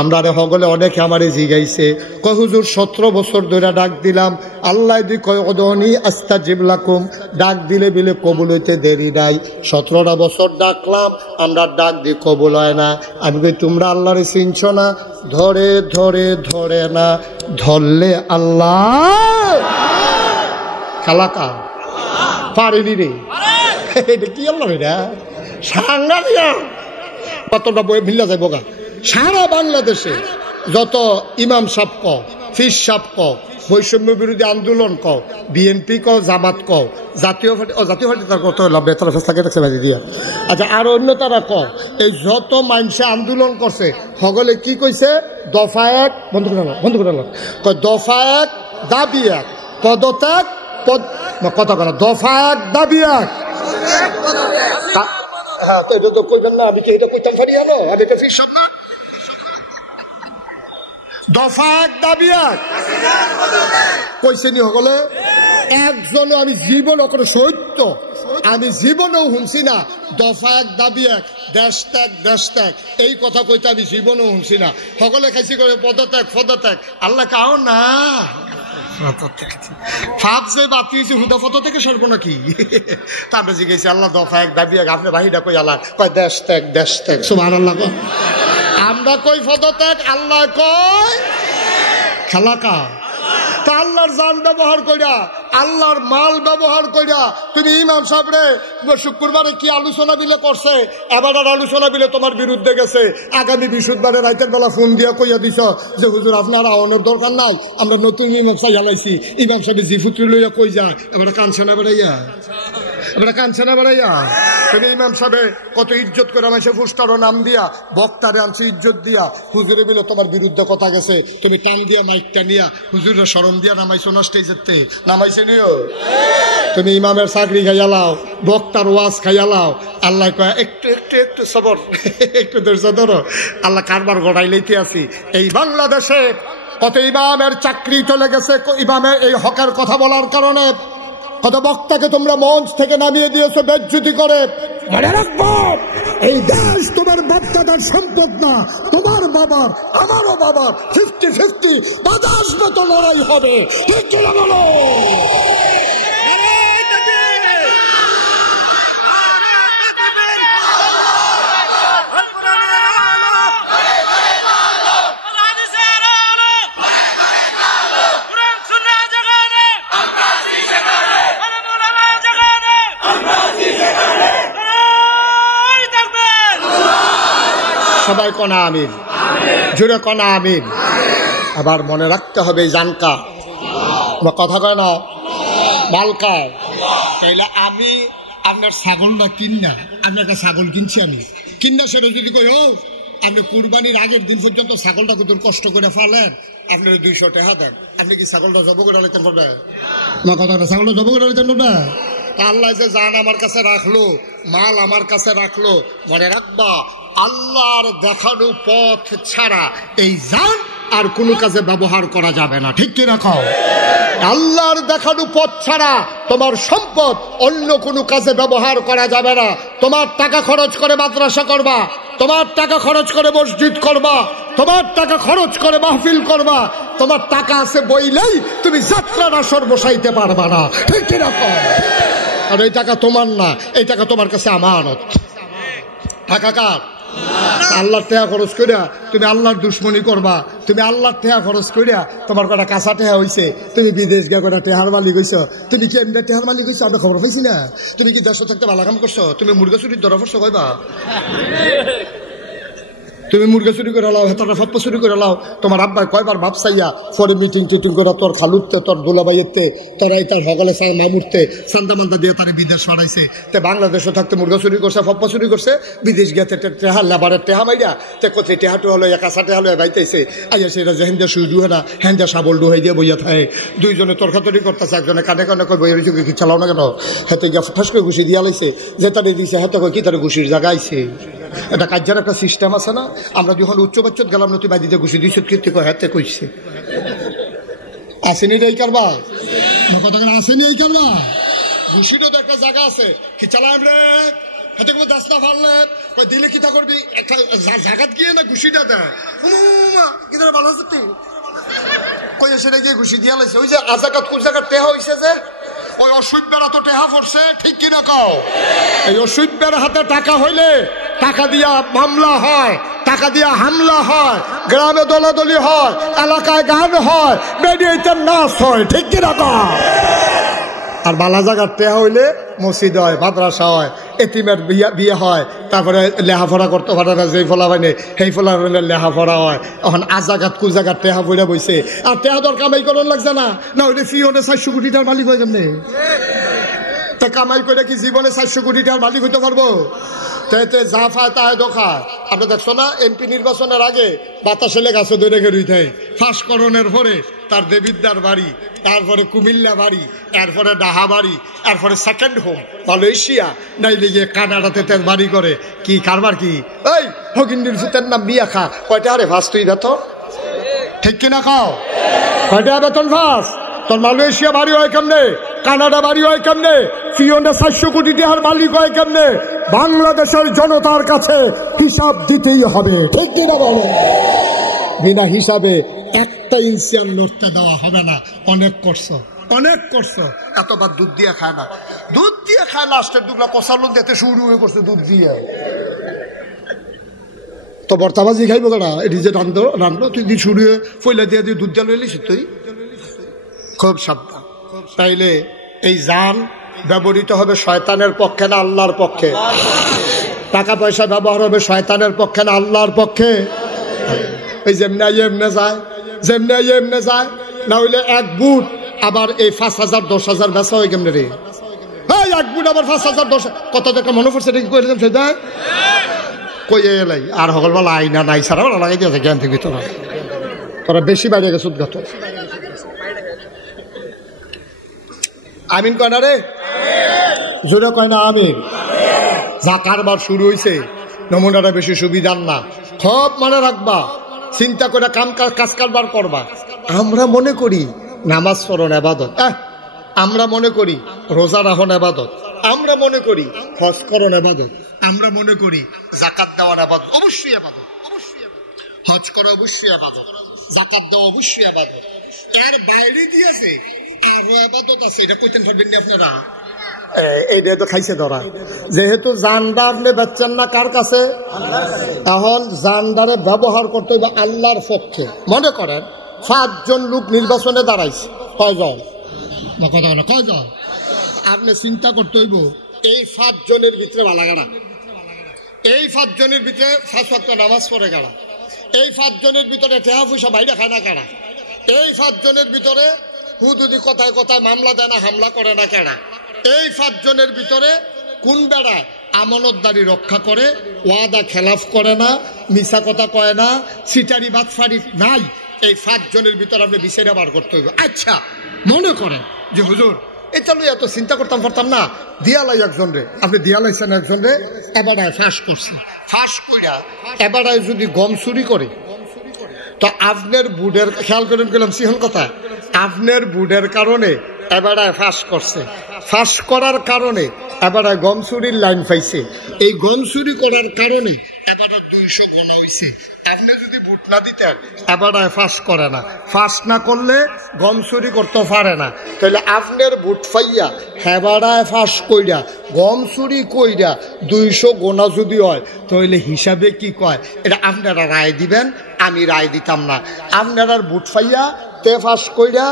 আমরা রে হগলে অনেকে আমারে জিগাইছে, কয় হুজুর 17 বছর ধরে ডাক দিলাম, আল্লাহ দি কয় অদনি আস্তাজিব লাকুম, ডাক দিলে বিলে কবুল হইতে দেরি নাই। 17টা বছর ডাকলাম, আমরা ডাক দি কবুল হয় না। আমি কই তোমরা আল্লাহরে চিনছ না? ধরে ধরে ধরে না, ধরলে আল্লাহ খালাকা পারিনি রে। এটা কি আল্লাহ এটা সাংঘাতিক। কতটা বই মিল্লা যাইব গা। সারা বাংলাদেশে যত ইমাম সাহেব ক, ফিস সাহেব ক, বৈষম্য বিরোধী আন্দোলন ক, বিএনপি ক, জামাত ক, জাতীয় পার্টি তার কত বেতন ফেসলাকে দেখছে বাজি দিয়া। আচ্ছা, আর অন্য তারা ক, এই যত মানুষে আন্দোলন করছে সকলে কি কইছে? দফা এক বন্ধ করে দফা এক দাবি এক, পদত্যাগ কথা কথা, দফা এক দাবি এক। হ্যাঁ, তো এটা তো কইবেন না, আমি কি এটা কইতাম পারি? হলো আমি এটা ফির সব না, দফা এক দাবি এক কইছে নি সকলে? একজন আমি জীবন করে সত্য, আমি জীবনেও শুনছি না দফা এক দাবি এক, দেশ ত্যাগ এই কথা কইতে আমি জীবনেও শুনছি না। সকলে খাইছি করে পদত্যাগ। আল্লাহ কাও না ফাপ যে বাতি হয়েছে হুদা ফত থেকে সরব নাকি? তারপরে জিজ্ঞেস আল্লাহ দফা এক দাবি এক, আপনি বাহিরা কই আল্লাহ কয় দেশ ত্যাগ। সুবহানাল্লাহ। আমরা কই পদত্যাগ, আল্লাহ কয় খালাকা। তা আল্লাহর জান ব্যবহার কইরা, আল্লাহর মাল ব্যবহার কইরা তুমি ইমাম সাহেবরে শুক্রবারে কি আলোচনা বিলে করছে, এবার আর আলোচনা বিলে তোমার বিরুদ্ধে গেছে, আগামী বৃহস্পতিবারে রাতের বেলা ফোন দিয়া কইয়া দিছ যে হুজুর আপনার আওয়ানোর দরকার নাই, আমরা নতুন ইমাম সাহেব জ্বালাইছি, ইমাম সাহেব জিফুত্রি লইয়া কই যা, এবারে কাঞ্চনা বেড়াইয়া তুমি ইমাম সাহেবে কত ইজ্জত করে আমায় ফুস্টারও নাম দিয়া, বক্তারে আনছি ইজ্জত দিয়া, হুজুরে বিলে তোমার বিরুদ্ধে কথা গেছে, তুমি টান দিয়া মাইকটা নিয়া হুজুরের শরম দিয়া নামাইছো না স্টেজেতে, নামাইছে নিও। তুমি ইমামের চাকরি খাইয়ালাও, বক্তার ওয়াজ খাইয়ালাও। আল্লাহ কয় একটু সবর, একটু ধৈর্য ধরো, আল্লাহ কারবার গড়াই লইতে আছি। এই বাংলাদেশে কত ইমামের চাকরি চলে গেছে ইমামের এই হকের কথা বলার কারণে। কত বক্তাকে তোমরা মঞ্চ থেকে নামিয়ে দিয়েছো বেজ্জতি করে। মনে রাখবো, এই দেশ তোমার বাপ দাদার সম্পদ না, তোমার বাবার আমারও বাবার 50-50 বাজাস মতো লড়াই হবে। ঠিক চলে গেল। সবাই কনা আমিন, জুড়ে কনা আমিন। আবার মনে রাখতে হবে জানকা কথা কয় না মালকা। তাইলে আমি আপনার ছাগল না কিনা, আপনার কাছে ছাগল কিনছি, আমি কিনা সেটা যদি কই ও আপনি কুরবানির আগের দিন পর্যন্ত ছাগলটা কত কষ্ট করে ফালেন, আপনার 200 টাকা দেন, আপনি কি ছাগলটা জব করে নিতে পারবেন? না কথা, ছাগলটা জব করে নিতে পারবে? আল্লাহ যে জান আমার কাছে রাখলো, মাল আমার কাছে রাখলো, মনে রাখবা আল্লাহর দেখানো পথ ছাড়া এই জান আর কোনো কাজে ব্যবহার করা যাবে না। ঠিক কিনা কও? আল্লাহর দেখানো পথ ছাড়া তোমার সম্পদ অন্য কোনো কাজে ব্যবহার করা যাবে না। তোমার টাকা খরচ করে মাদ্রাসা করবা, তোমার টাকা খরচ করে মসজিদ করবা, তোমার টাকা খরচ করে মাহফিল করবা, তোমার টাকা আছে বইলেই তুমি যাত্রার আসর বসাইতে পারবা না, ঠিক কিরকম? আর এই টাকা তোমার না, এই টাকা তোমার কাছে আমানত। টাকা কার? আল্লাহর টাকা খরচ করিয়া তুমি আল্লাহর দুশ্মনী করবা। তুমি আল্লাহর টাকা খরচ করিয়া তোমার কটা কাঁচা টেহা হয়েছে, তুমি বিদেশ গিয়ে কটা টেহার মালিক হয়েছ। তুমি কি এমনি টেহার মালিক হয়েছো? আমরা খবর পাইছি না। তুমি কি দেশ থাকতে ভালো কাম করছো? তুমি মুরগা চুরির ধরা পড়ছো কইবা? তুমি মুরগা চুরি করে লাও, হেতাটা ফপ্পা চুরি করে লাও। তোমার আব্বাই কয়বার ভাব চাইয়া পরে মিটিং টিটিং করে তোর খালুরতে, তোর দুলাবাইয়েতে, তোর এই তার হগলে চাই মামুরতে চান্দা মান্দা দিয়ে তার বিদেশ পাঠাইছে। তে বাংলাদেশে থাকতে মুরগা চুরি করছে, ফপ্পা চুরি করছে, বিদেশ গিয়ে টেহা লেবারের টেহা মাইয়া তে কোথায় টেহাটু হলো কাঁচা টেহা হলো বাইতেছে। আইয়া সেটা যে হেন্দা সুই ডুহে না, হেন্দা সাবল ডুহাই দিয়ে বইয়া থাকে। দুইজনে তর্কাতরি করতেছে, একজনে কানে কানে কই বইয়া রয়েছে, কি চালাও না কেন? হেতে গিয়া ঠাস করে ঘুষি দিয়া লাইছে, যে তারে দিয়েছে হেতে কই কি তার ঘুষির জায়গা আইছে। এটা কার্যের একটা সিস্টেম আছে না? আমরা যখন উচ্চ বাচ্চত গেলাম না, তুই বাদিতে ঘুষি দিয়েছ কীর্তি কয় হাতে কইছে। আসেনি এই কারবা, কথা আসেনি এই কারবা। ঘুষিরও তো একটা জায়গা আছে, কি চালাম রে হাতে কোনো দাস্তা ফারলে দিলে কি তা করবি? একটা জায়গাত গিয়ে না ঘুষিটা দেয়, কি ভালো আছে তুই কই সেটা গিয়ে ঘুষি দিয়া লাইছে। ওই যে আজাকাত কোন জায়গার টেহা হয়েছে যে ওই অসুবিধারা তো টেহা পড়ছে, ঠিক কিনা কাও? এই অসুবিধার হাতে টাকা হইলে টাকা দিয়া মামলা হয়, টাকা দিয়া হামলা হয়, গ্রামে দলাদলি হয়, এলাকায় গান হয়, মেডিয়েতে নাচ হয়, ঠিক কিনা কাও? আর বালা জায়গার টেহা হইলে মসজিদ হয়, মাদ্রাসা হয়, এতিমের বিয়ে হয়, তারপরে লেহাফড়া করতে পারে না যেই ফলা হয়নি সেই ফলা হইলে লেহাফড়া হয়। এখন আজাগাত কুজাগাত টেহা বইরা বইছে, আর টেহা দর কামাই করার লাগছে না, না হইলে ফি হলে 400 কোটি টাকার মালিক হয় কেমনে? তা কামাই করে কি জীবনে 400 কোটি টাকার মালিক হইতে পারবো? তাইতে যা ফায় তাই দোখা। আপনি দেখছো না এমপি নির্বাচনের আগে বাতাসে লেগাছে ধরে রেখে রইতে, ফাঁসকরণের পরে তার দেবিদ্দার বাড়ি, তারপরে কুমিল্লা বাড়ি, এরপরে ডাহা বাড়ি, এরপরে সেকেন্ড হোম মালয়েশিয়া, নাইলে গিয়ে কানাডাতে তার বাড়ি করে। কি কারবার কি? এই হকিন্ডির ফুতের নাম বিয়া খা, কয়টা আরে ফাঁস তুই বেতন, ঠিক কিনা খাও? কয়টা বেতন ফাঁস? তোর মালয়েশিয়া বাড়ি হয় কেমনে? কানাডা বাড়ি হয় কেমনে? ফিওনে 400 কোটি টাকার মালিক হয় কেমনে? বাংলাদেশের জনতার কাছে হিসাব দিতেই হবে, ঠিক কিনা বলো? বিনা হিসাবে একটা ইঞ্চি আর লড়তে দেওয়া হবে না। অনেক করছো, অনেক করছো। এতবার দুধ দিয়ে খায় না, দুধ দিয়ে খায় লাস্টের দুগলা কষালুন দিতে শুরু হয়ে করছে দুধ দিয়ে। তো বর্তাবাজি খাইব কেনা? এটি যে রান্ধলো তুই দিয়ে শুরু হয়ে ফইলা দিয়ে দিয়ে দুধ দিয়ে লইলিস তুই, খুব সাবধান। তাইলে এই জান ব্যবহৃত হবে শয়তানের পক্ষে না আল্লাহর পক্ষে? টাকা পয়সা ব্যবহার হবে শয়তানের পক্ষে না আল্লাহর পক্ষে? এই যেমনি এমনে যায়, যেমনি এমনে যায়, না হইলে এক বুট আবার এই 5,000 10,000 বেচা হয় কেমনে রে? এই এক বুট আবার 5,000 10,000 কত টাকা মনে পড়ছে নাকি কইলাম সেটা কই এলাই আর হকলবেলা আইনা নাই সারা লাগাই দিয়েছে জ্ঞান থেকে তোরা, তোরা বেশি বাইরে গেছ গত। আমিন কয় না রে, জোরে কয় না আমিন। যা কারবার শুরু হয়েছে, নমুনাটা বেশি সুবিধার না, খুব মনে রাখবা, চিন্তা করে কাজ কারবার করবা। আমরা মনে করি নামাজ পড়ন ইবাদত, আমরা মনে করি রোজা রাখুন ইবাদত, আমরা মনে করি হজ করন ইবাদত, আমরা মনে করি যাকাত দেওয়ার ইবাদত। অবশ্যই ইবাদত, হজ করা অবশ্যই ইবাদত, যাকাত দেওয়া অবশ্যই ইবাদত। এর বাইরে দিয়েছে আরো ইবাদত আছে, এটা কইতেন পারবেন না আপনারা? এইটা তো খাইছে ধরা। যেহেতু জানদার নে বেচছেন না কার কাছে, এখন জানদারে ব্যবহার করতে হইবে আল্লাহর পক্ষে। মনে করেন 5 জন লোক নির্বাচনে দাঁড়াইছে, কয়জন? কয়জন? আপনি চিন্তা করতে হইব এই 5 জনের ভিতরে ভালা গাড়া, এই 5 জনের ভিতরে 5 ওয়াক্ত নামাজ পড়ে গাড়া, এই 5 জনের ভিতরে টেহা পয়সা বাইরে খায় না কারা, এই 5 জনের ভিতরে হুদুদি কথায় কথায় মামলা দেয় না হামলা করে না কেনা, এই 5 জনের ভিতরে কোন বেড়ায় আমানতদারি রক্ষা করে, ওয়াদা খেলাফ করে না, মিছা কথা কয় না, সিটারি বাটফারি নাই, এই 5 জনের ভিতরে আপনি বিচারে বার করতে হইবে। আচ্ছা মনে করেন যে হুজুর এটা লই এত চিন্তা করতাম পারতাম না, দিয়ালাই একজন রে, আপনি দিয়ালাইছেন একজন রে, এবারায় ফাঁস করছি, ফাঁস কইরা এবারায় যদি গম চুরি করে, তো আপনার বুডের খেয়াল করেন গেলাম সিহন কথা, আপনার বুডের কারণে এবারায় ফাঁস করছে, ফাঁস করার কারণে এবার গম চুরির লাইন পাইছে। এই গম চুরি করার কারণে এবার 200 গোনা হইছে। আপনি যদি ভোট না দিতেন এবার ফাঁস করে না, ফাঁস না করলে গম চুরি করতে পারে না। তাহলে আপনার ভোট পাইয়া হেবাড়ায় ফাঁস কইরা গম চুরি কইরা 200 গোনা যদি হয় তাহলে হিসাবে কি কয় এটা আপনারা রায় দিবেন, আমি রায় দিতাম না। আপনারা ভোট পাইয়া তে ফাঁস কইরা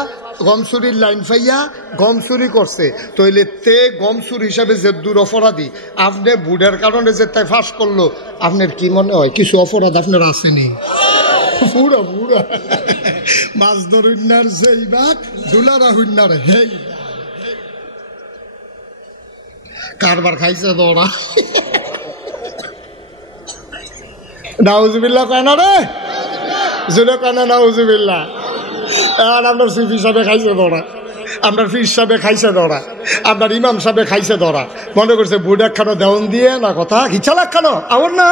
গম চুরির লাইন পাইয়া গম চুরি করছে, তাইলে তে গম চুরি হিসাবে যে দূর অপরাধী আপনি বুড়ের কারণে যে তাই ফাঁস করলো, আপনার কি মনে হয় কিছু অপরাধ আপনার আসেনি? পুরা পুরা মাছ ধরুন্নার যেই বাঘ দুলারা হুন্নার হেই কারবার খাইছে দৌড়া। নাউজুবিল্লাহ কয় না রে, জুলে কয় না নাউজুবিল্লাহ। আপনার চিফ হিসাবে খাইছে ধরা, আপনার ফির সাহেবে খাইছে ধরা, আপনার ইমাম সাহেবে খাইছে ধরা, মনে করছে বুট একখানো দেওয়ান দিয়ে না কথা খিচাল একখানো আমার না।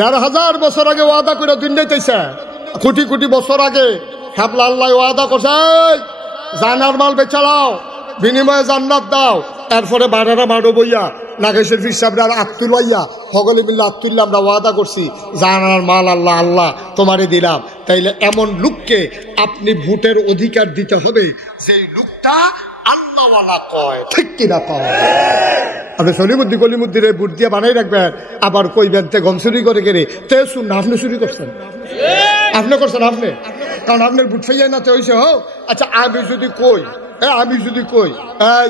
1,500 বছর আগে ওয়াদা করে দুনিয়াতেছে, কোটি কোটি বছর আগে হ্যাবলা আল্লাহ ওয়াদা করছে জানার মাল বেচালাও বিনিময়ে জান্নাত দাও। এরপরে বাড়ারা বাড়ো বইয়া নাগেশের ফির সাহেবরা আত্মুল ভাইয়া সকলে মিল্লা আত্মুল্লাহ আমরা ওয়াদা করছি জানার মাল আল্লাহ আল্লাহ তোমারে দিলাম। তাইলে এমন লোককে আপনি ভোটের অধিকার দিতে হবে যেই লোকটা আল্লাহওয়ালা কয়, ঠিক কিনা কয়? আপনি সলিমুদ্দি গলিমুদ্দিরে ভোট দিয়ে বানাই রাখবেন, আবার কইবেন তে গম চুরি করে গেলে তে শুন না আপনি চুরি করছেন, আপনি করছেন আপনি, কারণ আপনার ভোট ফাইয়া না তে হয়েছে। হোক আচ্ছা, আমি যদি কই এই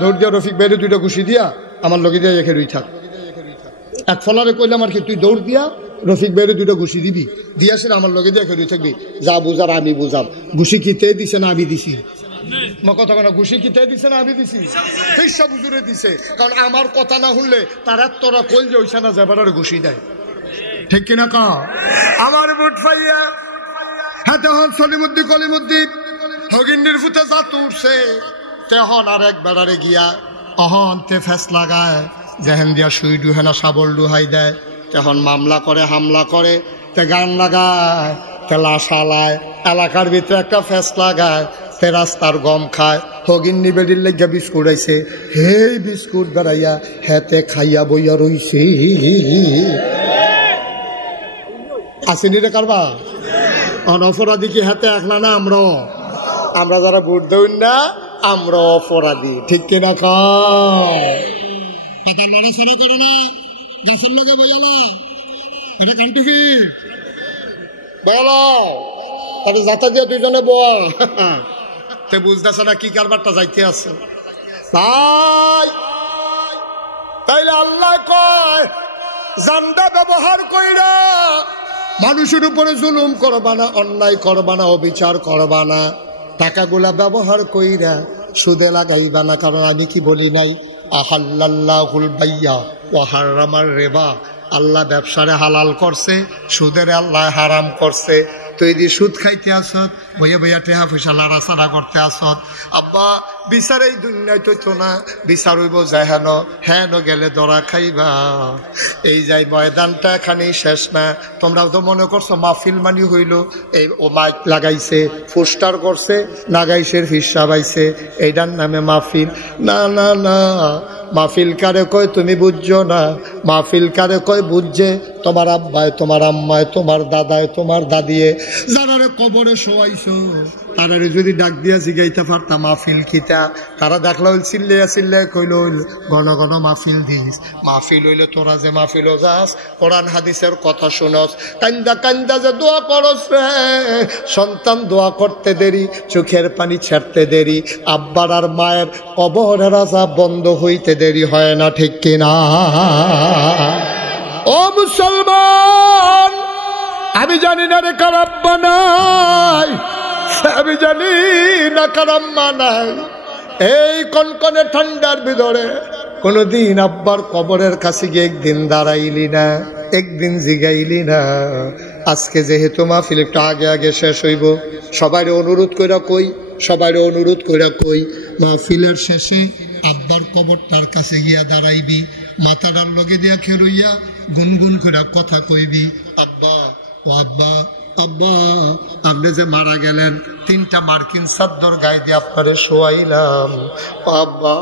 দৌড় দিয়া রফিক বাইরে 2টা ঘুষি দিয়া আমার লগে দিয়া এখে রুই থাক, এক ফলারে কইলাম আর কি তুই দৌড় দিয়া রফিক বাইরে 2টা ঘুষি দিবি, দিয়াছেন আমার লগে দিয়া এখে রুই থাকবি, যা বুঝার আমি বুঝাম। ঘুষি কি তে দিছে না আমি দিছি? কথা কেন, ঘুষি কি তে দিছে না আমি দিছি? ফিরসা বুজুরে দিছে, কারণ আমার কথা না শুনলে তার তোরা কইল যে ওইসা না যাবার ঘুষি দেয়, ঠিক কিনা কা? আমার ভোট পাইয়া হ্যাঁ তখন সলিমুদ্দি কলিমুদ্দি হগিন্ডির ফুটে যা তুরছে তেহন আর এক বেড়ারে গিয়া অহন তে ফেস লাগায়, যেহেন দিয়া সুই ডুহে না সাবল ডুহাই দেয়, তেহন মামলা করে হামলা করে, তে গান লাগায়, তে লাশ আলায়, এলাকার ভিতরে একটা ফেস লাগায়, তে রাস্তার গম খায়। হগিন্নি বেডির লেগা বিস্কুট আইছে, হেই বিস্কুট বেড়াইয়া হেতে খাইয়া বইয়া রইছে। আসেনি রে কারবা অপরাধী কি হাতে একলা না? আমরা যারা ভোট দেই না আমরা অপরাধী, ঠিক কিনা যাতা দিয়া 2জনে বল তে বুঝতেছে না কি কারবারটা যাইতে আছে। তাইলে আল্লাহ কয় জান্দা ব্যবহার কইরা মানুষের উপরে জুলুম করবা না, অন্যায় করবা না, অবিচার করবা না, টাকাগুলা ব্যবহার কইরা সুদে লাগাইবা না। কারণ আমি কি বলি নাই আহাল্লাল্লাহুল বাইয়া ওয়া হারামার রিবা, আল্লাহ ব্যবসারে হালাল করছে, সুদের আল্লাহ হারাম করছে। তুই দি সুদ খাইতে আসত, বইয়া বইয়া টেহা পয়সা লাড়াচাড়া করতে আসত, আব্বা বিচার এই দুনিয়ায় তো না, বিচার হইব যায় হেন গেলে দরা খাইবা। এই যাই ময়দানটা এখানেই শেষ না। তোমরাও তো মনে করছো মাহফিল মানি হইল, এই ও মাইক লাগাইছে, পোস্টার করছে, নাগাইশের হিসাব আইছে, এইটার নামে মাহফিল। না না না, মাহফিল কারে কয় তুমি বুঝছো না, মাহফিল কারে কয় বুঝছে তোমার আব্বায়, তোমার আম্মায়, তোমার দাদায়, তোমার দাদিয়ে, যারা কবরে শোয়াইছো তারারে যদি ডাক দিয়া জিগাইতে পারতাম মাহফিল খিতা, তারা দেখলা হইল চিল্লাইয়া চিল্লাইয়া কইল হইল ঘন ঘন মাহফিল দিস। মাহফিল হইলে তোরা যে মাহফিল যাস, কোরআন হাদিসের কথা শুনস, কান্দা কান্দা যে দোয়া করস রে, সন্তান দোয়া করতে দেরি, চোখের পানি ছাড়তে দেরি, আব্বার আর মায়ের কবরের আযাব বন্ধ হইতে দেরি হয় না, ঠিক কিনা? ও মুসলমান, আমি জানি না রে কারাম বানাই, আমি জানি না কারাম বানাই। এই কনকনে ঠান্ডার ভিতরে কোনদিন আব্বার কবরের কাছে গিয়ে একদিন দাঁড়াইলি না, একদিন জিগাইলি না। আজকে যেহেতু মাহফিল একটু আগে আগে শেষ হইব, সবাই অনুরোধ কইরা কই মাহফিলের শেষে আব্বার কবরটার কাছে গিয়া দাঁড়াইবি, মাথাটার লগে দিয়া খেরুইয়া গুনগুন করে কথা কইবি, আব্বা ও আব্বা আব্বা আপনি যে মারা গেলেন 3টা মার্কিন চাদর গায়ে দিয়ে আপনারে শোয়াইলাম। আব্বা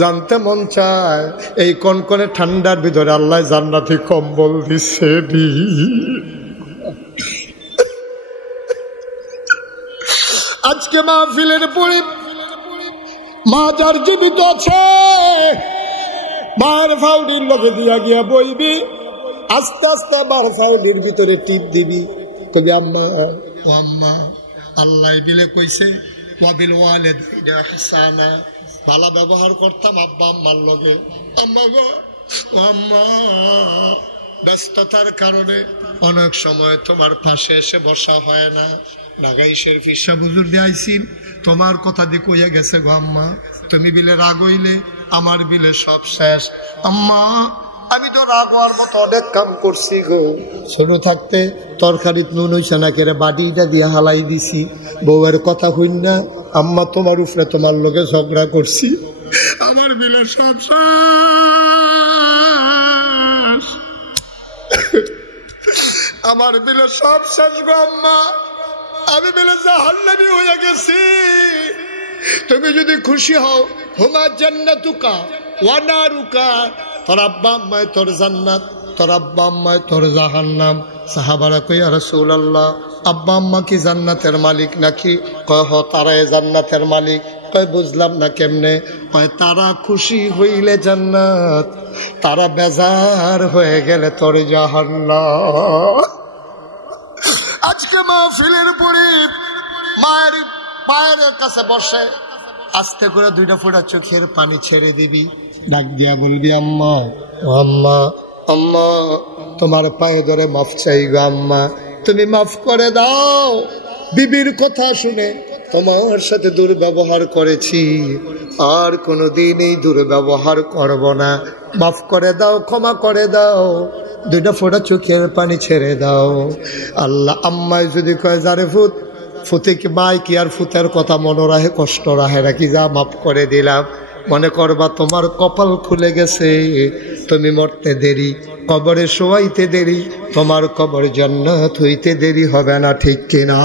জানতে মন চায় এই কনকনে ঠান্ডার ভিতরে আল্লাহ জান্নাতি কম্বল দিছে দি। আজকে মাহফিলের পরে মা যার জীবিত আছে মার ফাউডির লগে দিয়া গিয়া বইবি, আস্তে আস্তে মার ফাউডির ভিতরে টিপ দিবি, কবি আম্মা ও আম্মা আল্লাহ দিলে কইছে ওয়াবিল ওয়ালিদাইনি ইহসানা, ভালো ব্যবহার করতাম আব্বা আম্মার লগে। আম্মা গো ও আম্মা ব্যস্ততার কারণে অনেক সময় তোমার পাশে এসে বসা হয় না। নাগাইশের ফিসা বুজুর দিয়ে আইসিন তোমার কথা দিয়ে কইয়া গেছে গো আম্মা তুমি বিলে রাগ হইলে আমার বিলে সব শেষ। আম্মা আমি তো রাগ হওয়ার মতো অনেক কাম করছি গো, ছোট থাকতে তরকারিত নুন হইছে না কেরে বাটিটা দিয়ে হালাই দিছি, বউয়ের কথা হইন না আম্মা তোমার উপরে তোমার লগে ঝগড়া করছি, আমার বিলে সব শেষ, আমার বিলে সব শেষ গো আম্মা, আমি বিলে জাহান্নামী হয়ে গেছি। তুমি যদি খুশি হও হুমা জান্নাতুকা ওয়া নারুকা, তোর আব্বা আম্মায় তোর জান্নাত, তোর আব্বা আম্মায় তোর জাহান্নাম। সাহাবারা কই ইয়া রাসূলুল্লাহ আব্বা আম্মা কি জান্নাতের মালিক নাকি? কয় হ তারাই জান্নাতের মালিক। কয় বুঝলাম না কেমনে? কয় তারা খুশি হইলে জান্নাত, তারা বেজার হয়ে গেলে তোর জাহান্নাম। আজকে মাহফিলের পরে মায়ের পায়ের কাছে বসে আস্তে করে 2টা ফোঁটা চোখের পানি ছেড়ে দিবি, ডাক দিয়া বলবি আম্মা ও আম্মা আম্মা তোমার পায়ে ধরে মাফ চাই গো আম্মা, তুমি মাফ করে দাও, বিবির কথা শুনে তোমার সাথে দুর্ব্যবহার করেছি, আর কোনোদিন এই দুর্ব্যবহার করব না, মাফ করে দাও, ক্ষমা করে দাও, 2টা ফোঁটা চোখের পানি ছেড়ে দাও। আল্লাহ আম্মায় যদি কয় যারে ফুত ফুতে কি মাই কি আর ফুতের কথা মনে রাহে কষ্ট রাহে নাকি, যা মাফ করে দিলাম, মনে করবা তোমার কপাল খুলে গেছে, তুমি মরতে দেরি, কবরে শোয়াইতে দেরি, তোমার কবর জান্নাত হইতে দেরি হবে না, ঠিক কিনা?